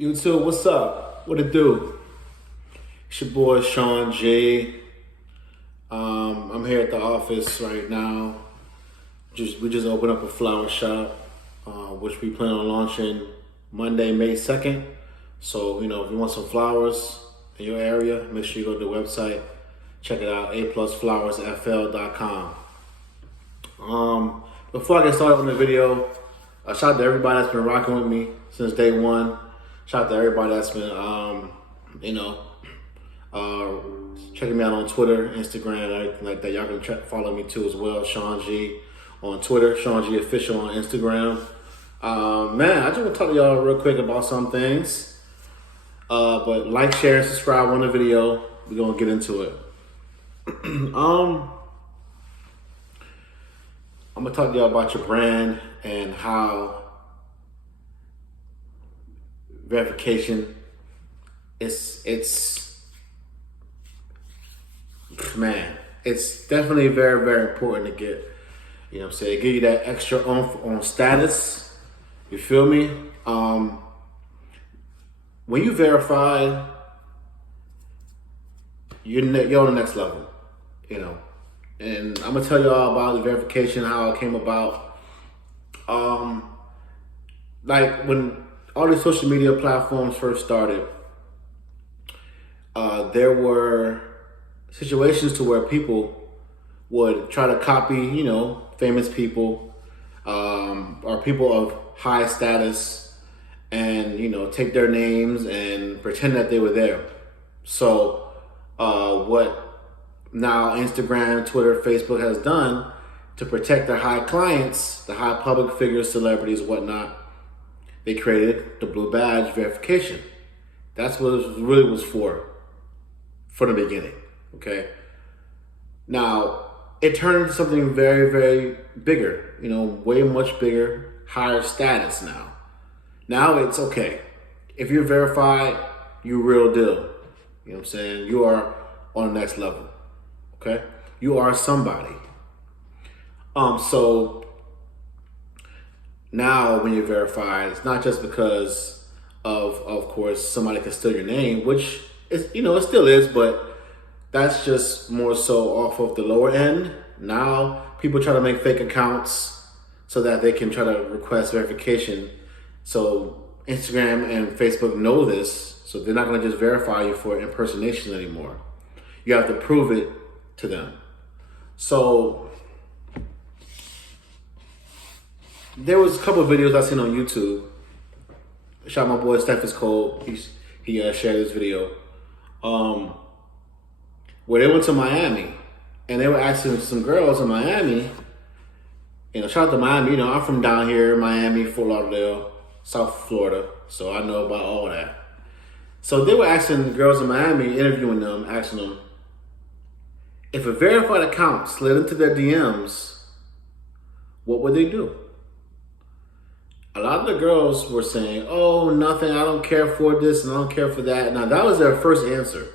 YouTube, what's up? What it do? It's your boy Sean G. I'm here at the office right now. We just opened up a flower shop, which we plan on launching Monday, May 2nd. So, if you want some flowers in your area, make sure you go to the website. Check it out, aplusflowersfl.com. Before I get started on the video, shout out to everybody that's been rocking with me since day one. Shout out to everybody that's been, checking me out on Twitter, Instagram, everything like that. Y'all can follow me too as well. Sean G on Twitter, Sean G Official on Instagram. I just want to talk to y'all real quick about some things. But like, share, and subscribe on the video. We're going to get into it. I'm going to talk to y'all about your brand and how verification it's definitely very, very important to get. Give you that extra oomph on status. You feel me? When you verify, you're on the next level, And I'm gonna tell y'all about the verification, how it came about. Like when all these social media platforms first started, there were situations to where people would try to copy, famous people, or people of high status, and take their names and pretend that they were there. So what now Instagram, Twitter, Facebook has done to protect their high clients, the high public figures, celebrities, whatnot, they created the blue badge verification. That's what it really was for the beginning, okay? Now, it turned into something very, very bigger, way much bigger, higher status now. Now it's okay. If you're verified, you're real deal. You know what I'm saying? You are on the next level, okay? You are somebody. So now when you're verified, it's not just because of course, somebody can steal your name, which is, it still is, but that's just more so off of the lower end. Now people try to make fake accounts so that they can try to request verification. So Instagram and Facebook know this, so they're not going to just verify you for impersonation anymore. You have to prove it to them. So there was a couple of videos I seen on YouTube. Shout out my boy Steffes Cole. He shared this video. Where they went to Miami and they were asking some girls in Miami, shout out to Miami, I'm from down here, Miami, Fort Lauderdale, South Florida, so I know about all that. So they were asking the girls in Miami, interviewing them, asking them, if a verified account slid into their DMs, what would they do? A lot of the girls were saying, oh, nothing, I don't care for this and I don't care for that. Now, that was their first answer.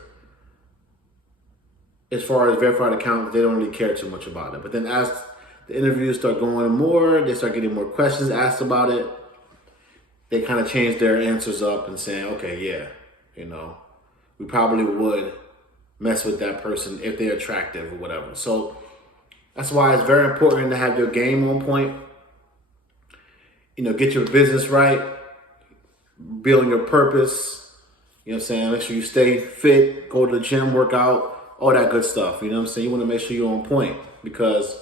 As far as verified accounts, they don't really care too much about it. But then as the interviews start going more, they start getting more questions asked about it, they kind of change their answers up and saying, okay, yeah, we probably would mess with that person if they're attractive or whatever. So that's why it's very important to have your game on point. Get your business right, building your purpose, make sure you stay fit, go to the gym, work out, all that good stuff, You want to make sure you're on point because,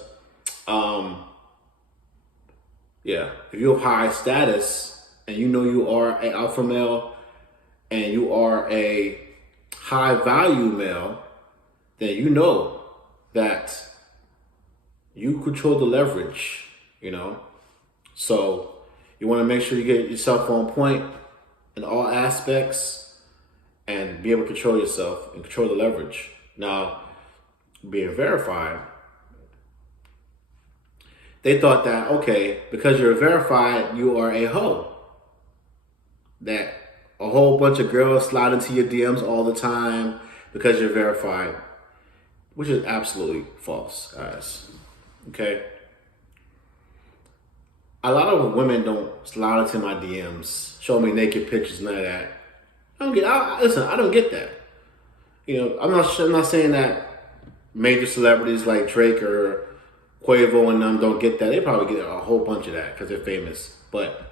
if you have high status and you are an alpha male and you are a high value male, then that you control the leverage, So you want to make sure you get yourself on point in all aspects and be able to control yourself and control the leverage. Now, being verified, they thought that, okay, because you're verified, you are a hoe. That a whole bunch of girls slide into your DMs all the time because you're verified, which is absolutely false, guys. Okay? a lot of women don't slide into my DMs, show me naked pictures, none of that. Listen, I don't get that. I'm not saying that major celebrities like Drake or Quavo and them don't get that. They probably get a whole bunch of that because they're famous. But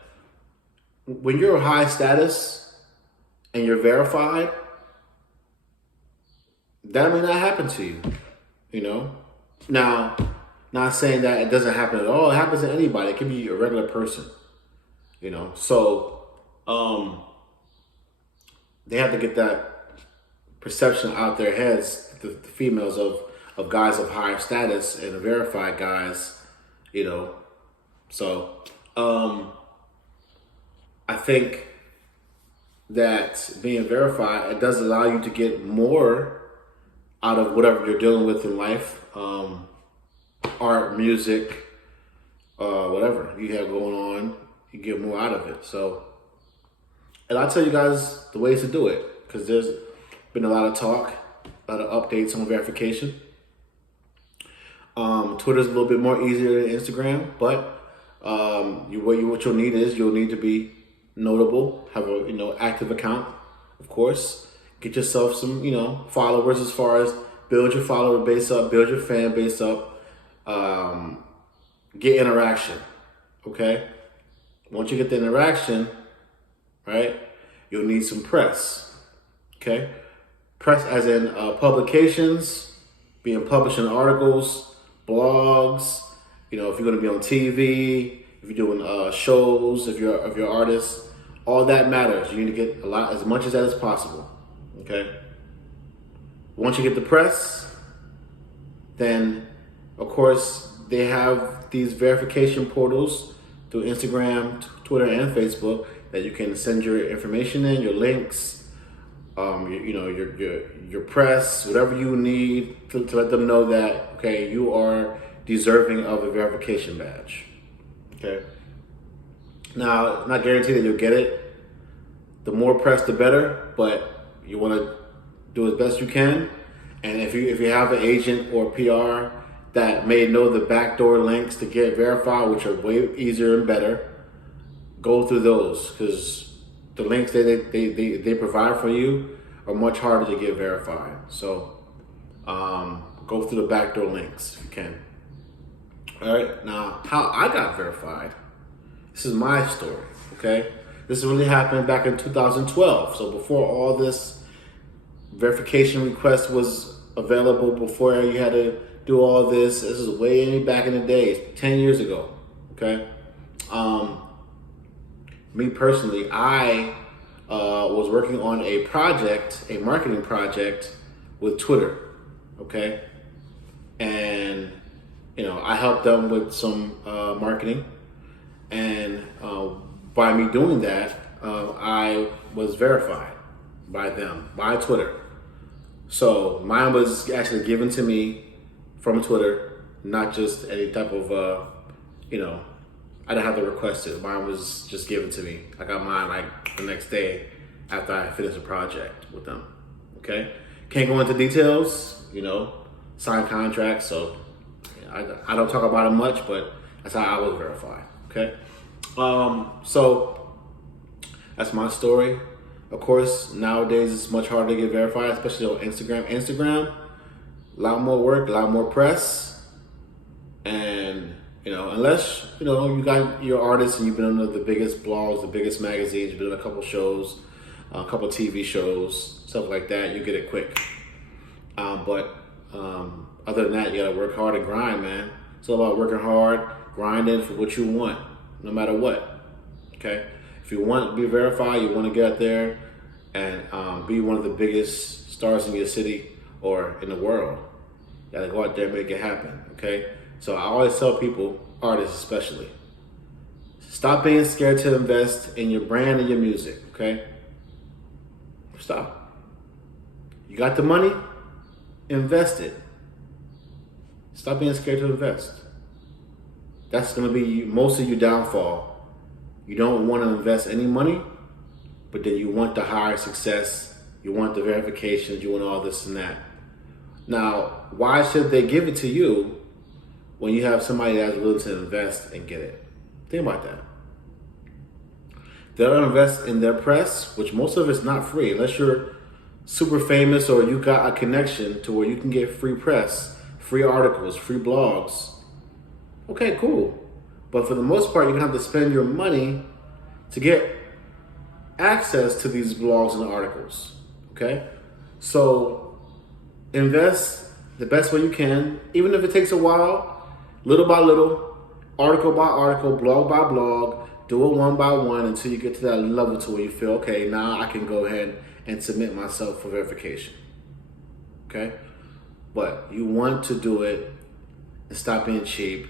when you're high status and you're verified, that may not happen to you. Now, not saying that it doesn't happen at all. It happens to anybody. It can be a regular person. So they have to get that perception out their heads, the females of guys of higher status and verified guys, So I think that being verified, it does allow you to get more out of whatever you're dealing with in life. Art, music, whatever you have going on, you get more out of it. So, and I'll tell you guys the ways to do it, because there's been a lot of talk, a lot of updates on verification. Twitter's a little bit more easier than Instagram, but what you'll need is you'll need to be notable, have a active account, of course. Get yourself some followers, as far as build your follower base up, build your fan base up, get interaction. Okay, once you get the interaction, right, you'll need some press. Okay, press as in publications, being published in articles, blogs. If you're going to be on TV, if you're doing shows, if you're an artist, all that matters. You need to get as much as that as possible. Okay. Once you get the press, then of course they have these verification portals through Instagram, Twitter, and Facebook that you can send your information in, your links, your press, whatever you need to let them know that you are deserving of a verification badge. Okay. Now, not guaranteed that you'll get it. The more press, the better, but you want to do as best you can. And if you have an agent or PR that may know the backdoor links to get verified, which are way easier and better, go through those, because the links they provide for you are much harder to get verified. So go through the backdoor links if you can. All right, now how I got verified. This is my story, okay? This really happened back in 2012. So before all this verification request was available, before you had to do all this is way back in the days, 10 years ago, okay? Me personally, I was working on a marketing project with Twitter, okay? And, I helped them with some marketing. And by me doing that, I was verified by them, by Twitter. So mine was actually given to me from Twitter, not just any type of, I didn't have to request it. Mine was just given to me. I got mine like the next day after I finished a project with them. Okay? Can't go into details, sign contracts, so I don't talk about it much, but that's how I was verified. Okay? So that's my story. Of course, nowadays it's much harder to get verified, especially on Instagram. Instagram, a lot more work, a lot more press. And, unless, you got your artist and you've been on the biggest blogs, the biggest magazines, you've been on a couple shows, a couple TV shows, stuff like that, you get it quick. But other than that, you gotta work hard and grind, man. It's all about working hard, grinding for what you want, no matter what. Okay? If you want to be verified, you want to get out there and be one of the biggest stars in your city or in the world. You gotta go out there and make it happen, okay? So I always tell people, artists especially, stop being scared to invest in your brand and your music, okay? Stop. You got the money? Invest it. Stop being scared to invest. That's gonna be most of your downfall. You don't want to invest any money, but then you want the higher success, you want the verifications, you want all this and that. Now, why should they give it to you when you have somebody that's willing to invest and get it? Think about that. They'll invest in their press, which most of it's not free, unless you're super famous or you got a connection to where you can get free press, free articles, free blogs. Okay, cool. But for the most part, you're gonna have to spend your money to get access to these blogs and articles. Okay? So invest the best way you can, even if it takes a while, little by little, article by article, blog by blog, do it one by one until you get to that level to where you feel, okay, now I can go ahead and submit myself for verification. Okay? But you want to do it and stop being cheap,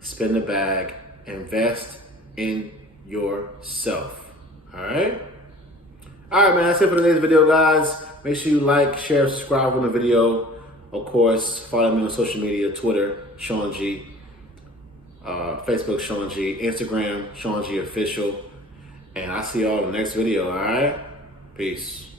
spend the bag, invest in yourself. All right? All right, man, that's it for today's video, guys. Make sure you like, share, subscribe on the video. Of course, follow me on social media, Twitter, Sean G. Facebook, Sean G. Instagram, Sean G Official. And I'll see y'all in the next video, all right? Peace.